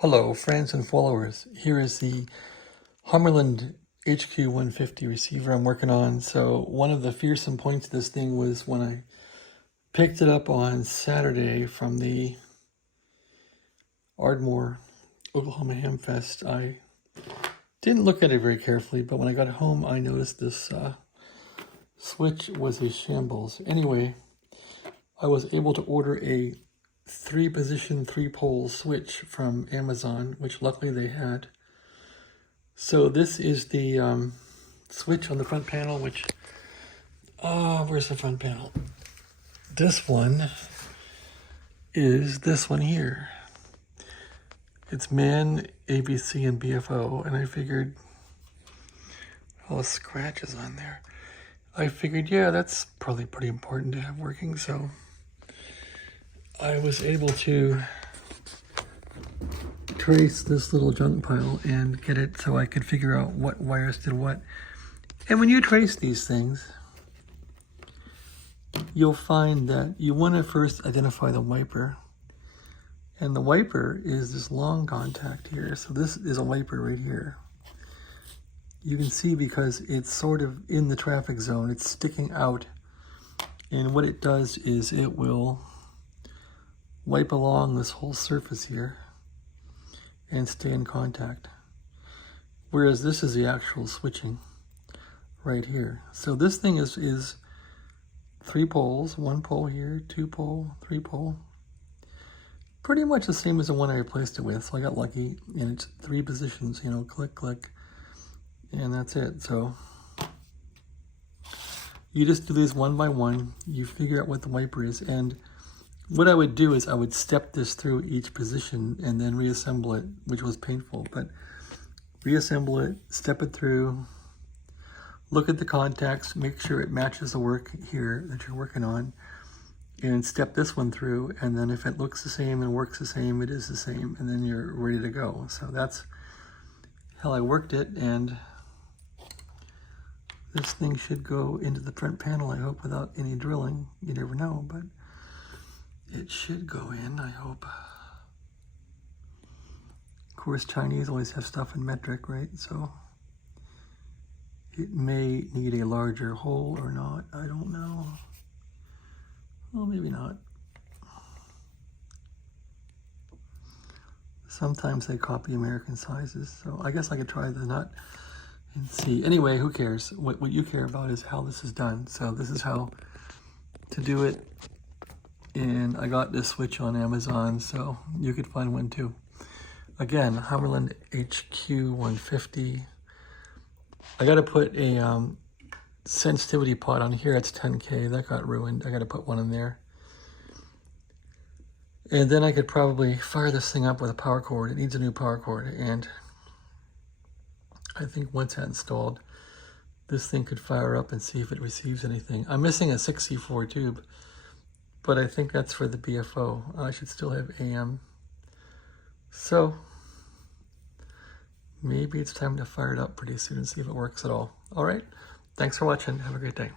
Hello, friends and followers. Here is the Hammarlund HQ-150 receiver I'm working on. So one of the fearsome points of this thing was when I picked it up on Saturday from the Ardmore, Oklahoma Ham Fest. I didn't look at it very carefully, but when I got home, I noticed this switch was a shambles. Anyway, I was able to order a 3-position, 3-pole switch from Amazon, which luckily they had. So this is the switch on the front panel, which, where's the front panel? This one is this one here. It's MAN, ABC, and BFO, and I figured, all the scratches on there. I figured, yeah, that's probably pretty important to have working, so I was able to trace this little junk pile and get it so I could figure out what wires did what. And when you trace these things, you'll find that you want to first identify the wiper. And the wiper is this long contact here. So this is a wiper right here. You can see because it's sort of in the traffic zone, it's sticking out. And what it does is it will wipe along this whole surface here and stay in contact. Whereas this is the actual switching right here. So this thing is 3 poles, 1 pole here, 2 pole, 3 pole. Pretty much the same as the one I replaced it with. So I got lucky, and it's 3 positions, you know, click, click, and that's it. So you just do these one by one, you figure out what the wiper is, and what I would do is I would step this through each position and then reassemble it, which was painful, but reassemble it, step it through, look at the contacts, make sure it matches the work here that you're working on, and step this one through, and then if it looks the same and works the same, it is the same, and then you're ready to go. So that's how I worked it, and this thing should go into the front panel, I hope, without any drilling. You never know, but it should go in, I hope. Of course, Chinese always have stuff in metric, right? So it may need a larger hole or not. I don't know. Well, maybe not. Sometimes they copy American sizes, so I guess I could try the nut and see. Anyway, who cares? What you care about is how this is done. So this is how to do it. And I got this switch on Amazon, so you could find one too. Again, Hammarlund HQ-150. I got to put a sensitivity pot on here. It's 10K. That got ruined. I got to put one in there. And then I could probably fire this thing up with a power cord. It needs a new power cord. And I think once that's installed, this thing could fire up and see if it receives anything. I'm missing a 6C4 tube, but I think that's for the BFO. I should still have AM. So maybe it's time to fire it up pretty soon and see if it works at all. All right, thanks for watching. Have a great day.